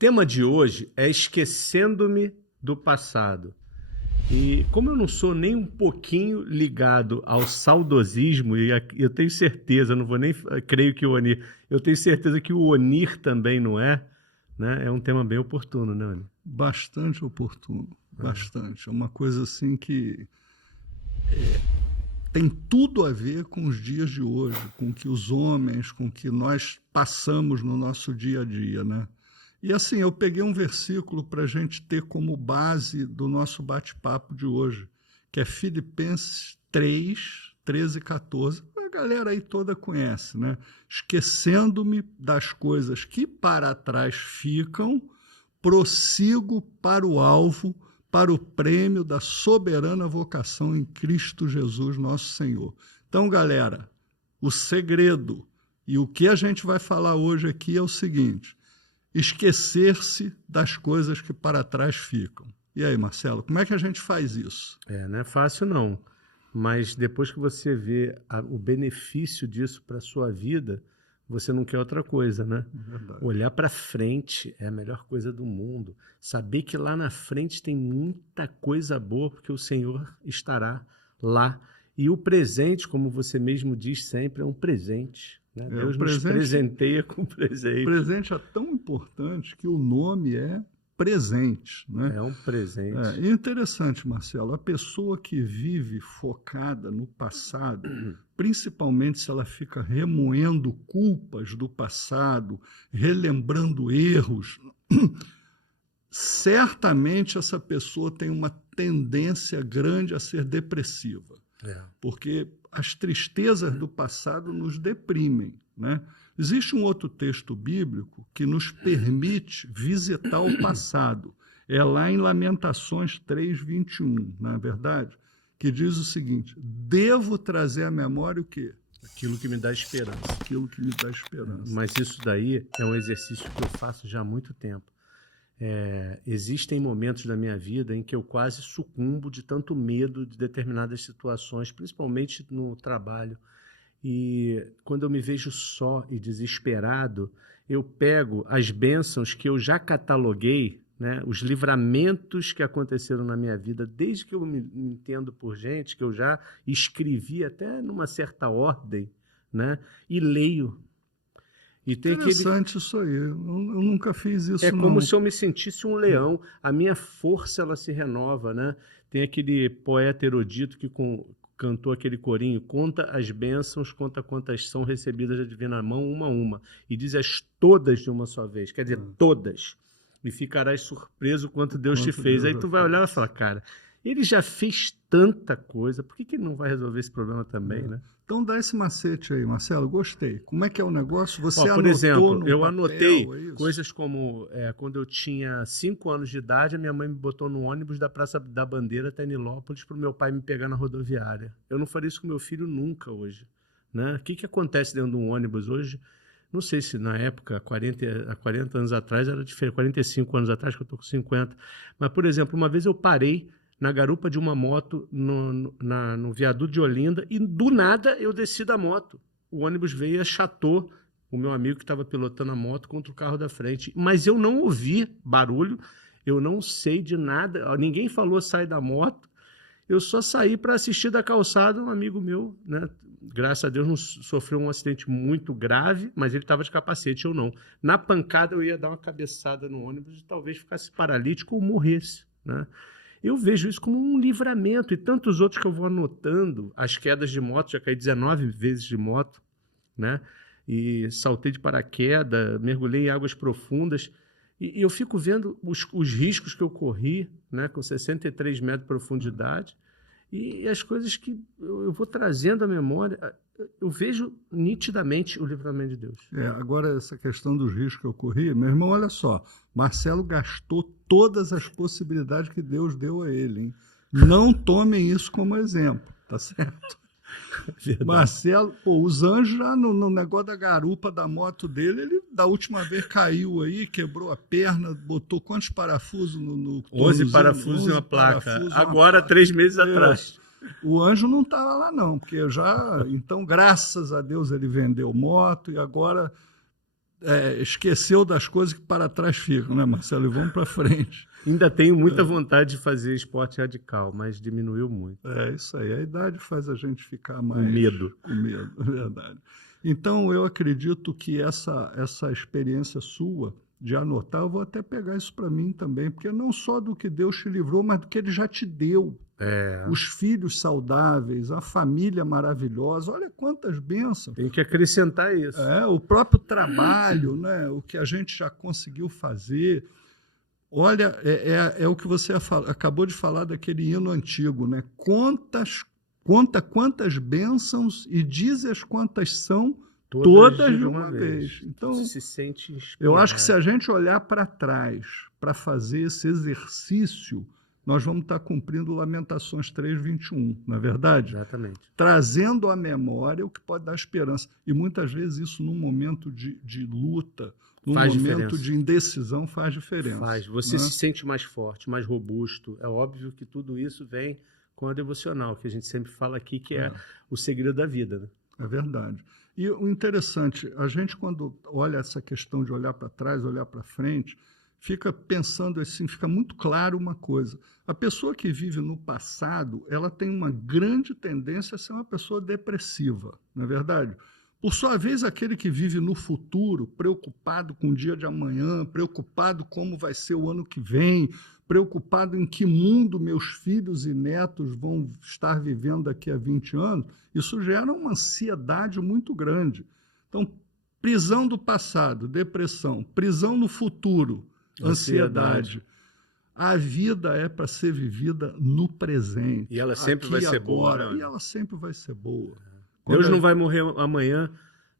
tema de hoje é esquecendo-me do passado. E como eu não sou nem um pouquinho ligado ao saudosismo, e eu tenho certeza, não vou nem creio que o Onir, eu tenho certeza que o Onir também não é, né? É um tema bem oportuno, né, Onir? Bastante oportuno, bastante. É uma coisa assim que tem tudo a ver com os dias de hoje, com que os homens, com que nós passamos no nosso dia a dia, né? E assim, eu peguei um versículo para a gente ter como base do nosso bate-papo de hoje, que é Filipenses 3, 13 e 14. A galera aí toda conhece, né? Esquecendo-me das coisas que para trás ficam, prossigo para o alvo, para o prêmio da soberana vocação em Cristo Jesus, nosso Senhor. Então, galera, o segredo e o que a gente vai falar hoje aqui é o seguinte: esquecer-se das coisas que para trás ficam. E aí, Marcelo, como é que a gente faz isso? Não é fácil não, mas depois que você vê o benefício disso para a sua vida, você não quer outra coisa, né? Verdade. Olhar para frente é a melhor coisa do mundo. Saber que lá na frente tem muita coisa boa, porque o Senhor estará lá. E o presente, como você mesmo diz sempre, é um presente, né? Deus nos presenteia com presente. O presente é tão importante que o nome é presente, né? É um presente. É interessante, Marcelo, a pessoa que vive focada no passado, principalmente se ela fica remoendo culpas do passado, relembrando erros, certamente essa pessoa tem uma tendência grande a ser depressiva, porque as tristezas do passado nos deprimem, né? Existe um outro texto bíblico que nos permite visitar o passado. É lá em Lamentações 3, 21, não é verdade? Que diz o seguinte: devo trazer à memória o quê? Aquilo que me dá esperança. Aquilo que me dá esperança. Mas isso daí é um exercício que eu faço já há muito tempo. Existem momentos da minha vida em que eu quase sucumbo de tanto medo de determinadas situações, principalmente no trabalho. E quando eu me vejo só e desesperado, eu pego as bênçãos que eu já cataloguei, né, os livramentos que aconteceram na minha vida, desde que eu me entendo por gente, que eu já escrevi até numa certa ordem, né, e leio. E tem interessante isso aí, eu nunca fiz isso. É como se eu me sentisse um leão, a minha força ela se renova, né? Tem aquele poeta erudito que cantou aquele corinho: conta as bênçãos, conta quantas são recebidas da divina mão, uma a uma, e diz-as todas de uma só vez, quer dizer, todas, e ficarás surpreso quanto Deus te fez. Aí tu vai olhar e vai falar: cara, ele já fez tanta coisa, por que ele não vai resolver esse problema também, né? Então dá esse macete aí, Marcelo, gostei. Como é que é o negócio? Você por exemplo, eu papel, anotei coisas como, quando eu tinha 5 anos de idade, a minha mãe me botou no ônibus da Praça da Bandeira até Nilópolis para o meu pai me pegar na rodoviária. Eu não faria isso com meu filho nunca hoje, né? O que acontece dentro de um ônibus hoje? Não sei se na época, há 40 anos atrás, era diferente, 45 anos atrás, que eu estou com 50. Mas, por exemplo, uma vez eu parei na garupa de uma moto no viaduto de Olinda e, do nada, eu desci da moto. O ônibus veio e achatou o meu amigo que estava pilotando a moto contra o carro da frente. Mas eu não ouvi barulho, eu não sei de nada, ninguém falou sai da moto. Eu só saí para assistir da calçada um amigo meu, né? Graças a Deus não sofreu um acidente muito grave, mas ele estava de capacete, eu não. Na pancada eu ia dar uma cabeçada no ônibus e talvez ficasse paralítico ou morresse, né? Eu vejo isso como um livramento, e tantos outros que eu vou anotando. As quedas de moto, já caí 19 vezes de moto, né? E saltei de paraquedas, mergulhei em águas profundas, e eu fico vendo os riscos que eu corri, né, com 63 metros de profundidade, e as coisas que eu vou trazendo à memória. Eu vejo nitidamente o livramento de Deus. Agora, essa questão dos riscos que eu corri, meu irmão, olha só, Marcelo gastou todas as possibilidades que Deus deu a ele, hein? Não tomem isso como exemplo, tá certo? Verdade. Marcelo, os anjos já no negócio da garupa da moto dele, ele da última vez caiu aí, quebrou a perna, botou quantos parafusos no 11 parafusos e uma placa. Agora, 3 meses atrás. O anjo não estava lá não, porque então, graças a Deus, ele vendeu moto e agora esqueceu das coisas que para trás ficam, né, Marcelo? E vamos para frente. Ainda tenho muita vontade de fazer esporte radical, mas diminuiu muito. É isso aí. A idade faz a gente ficar mais... Com medo. Com medo, é verdade. Então, eu acredito que essa experiência sua de anotar, eu vou até pegar isso para mim também, porque não só do que Deus te livrou, mas do que Ele já te deu. Os filhos saudáveis, a família maravilhosa, olha quantas bênçãos. Tem que acrescentar isso. O próprio trabalho, né? O que a gente já conseguiu fazer. Olha, é o que você acabou de falar daquele hino antigo, né? Conta quantas bênçãos e dizes quantas são, todas de uma vez. Então, se sente inspirado. Eu acho que se a gente olhar para trás para fazer esse exercício, nós vamos estar cumprindo Lamentações 3:21, não é verdade? Exatamente. Trazendo à memória o que pode dar esperança. E muitas vezes isso num momento de luta, num momento de indecisão, faz diferença. Faz. Você se sente mais forte, mais robusto. É óbvio que tudo isso vem com a devocional, que a gente sempre fala aqui, que é o segredo da vida, né? É verdade. E o interessante, a gente quando olha essa questão de olhar para trás, olhar para frente, fica pensando assim, fica muito claro uma coisa. A pessoa que vive no passado, ela tem uma grande tendência a ser uma pessoa depressiva, não é verdade? Por sua vez, aquele que vive no futuro, preocupado com o dia de amanhã, preocupado como vai ser o ano que vem, preocupado em que mundo meus filhos e netos vão estar vivendo daqui a 20 anos, isso gera uma ansiedade muito grande. Então, prisão do passado, depressão, prisão no futuro, ansiedade. A vida é para ser vivida no presente. E ela sempre vai ser boa. E ela sempre vai ser boa. Deus não vai morrer amanhã,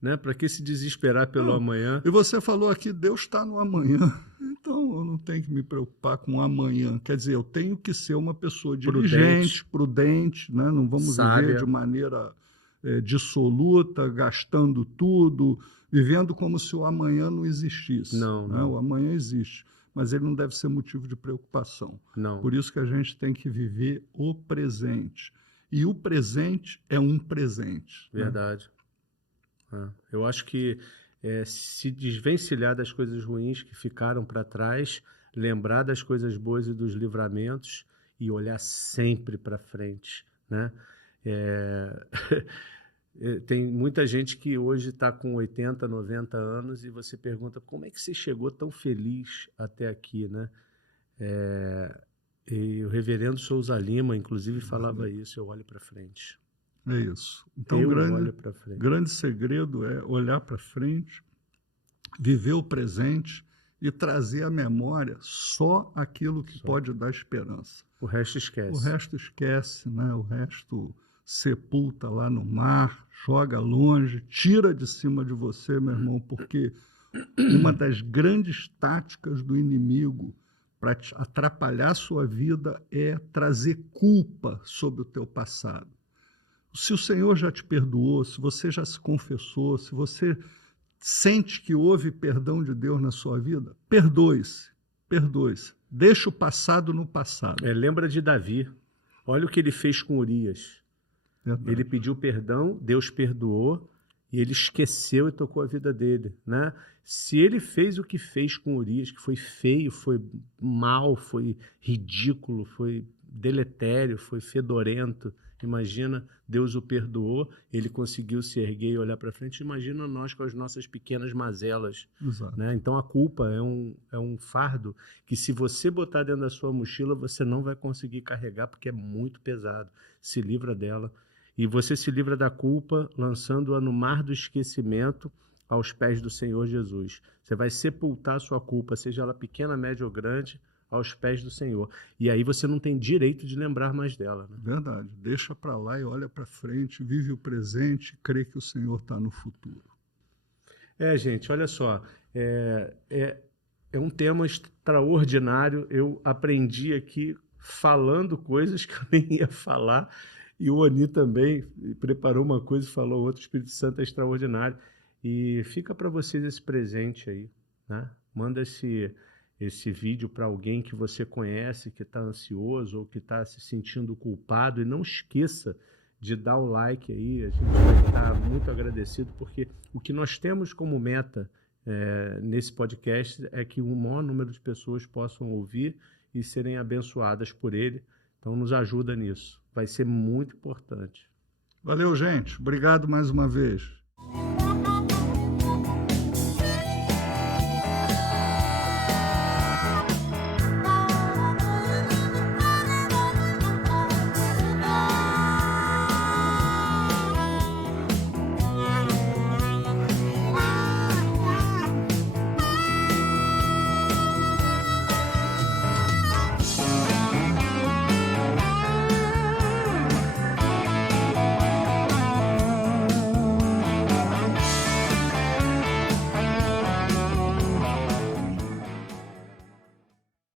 né? Para que se desesperar pelo amanhã? E você falou aqui, Deus está no amanhã. Então, eu não tenho que me preocupar com o amanhã. Quer dizer, eu tenho que ser uma pessoa diligente, prudente, né? Não vamos viver de maneira dissoluta, gastando tudo, vivendo como se o amanhã não existisse. Não. O amanhã existe, mas ele não deve ser motivo de preocupação. Não. Por isso que a gente tem que viver o presente. E o presente é um presente. Verdade. Né? Eu acho que se desvencilhar das coisas ruins que ficaram para trás, lembrar das coisas boas e dos livramentos e olhar sempre para frente, né? Tem muita gente que hoje está com 80, 90 anos e você pergunta como é que você chegou tão feliz até aqui, né? E o reverendo Souza Lima, inclusive, falava isso, eu olho para frente. É isso. Então, o grande segredo é olhar para frente, viver o presente e trazer à memória só aquilo que pode dar esperança. O resto esquece. O resto esquece, né? O resto sepulta lá no mar, joga longe, tira de cima de você, meu irmão, porque uma das grandes táticas do inimigo para atrapalhar a sua vida é trazer culpa sobre o teu passado. Se o Senhor já te perdoou, se você já se confessou, se você sente que houve perdão de Deus na sua vida, perdoe-se, perdoe-se. Deixa o passado no passado. Lembra de Davi. Olha o que ele fez com Urias. Verdade. Ele pediu perdão, Deus perdoou e ele esqueceu e tocou a vida dele, né? Se ele fez o que fez com Urias, que foi feio, foi mal, foi ridículo, foi deletério, foi fedorento, imagina, Deus o perdoou, ele conseguiu se erguer e olhar para frente, imagina nós com as nossas pequenas mazelas. Né? Então a culpa é um fardo que se você botar dentro da sua mochila, você não vai conseguir carregar porque é muito pesado. Se livra dela. E você se livra da culpa lançando-a no mar do esquecimento aos pés do Senhor Jesus. Você vai sepultar a sua culpa, seja ela pequena, média ou grande, aos pés do Senhor. E aí você não tem direito de lembrar mais dela. Né? Verdade. Deixa para lá e olha para frente, vive o presente, crê que o Senhor está no futuro. Gente, olha só. É um tema extraordinário. Eu aprendi aqui falando coisas que eu nem ia falar. E o Oni também preparou uma coisa e falou outra. O Espírito Santo é extraordinário. E fica para vocês esse presente aí. Né? Manda esse vídeo para alguém que você conhece, que está ansioso ou que está se sentindo culpado. E não esqueça de dar o like aí. A gente vai estar muito agradecido, porque o que nós temos como meta nesse podcast é que o maior número de pessoas possam ouvir e serem abençoadas por ele. Então, nos ajuda nisso. Vai ser muito importante. Valeu, gente. Obrigado mais uma vez.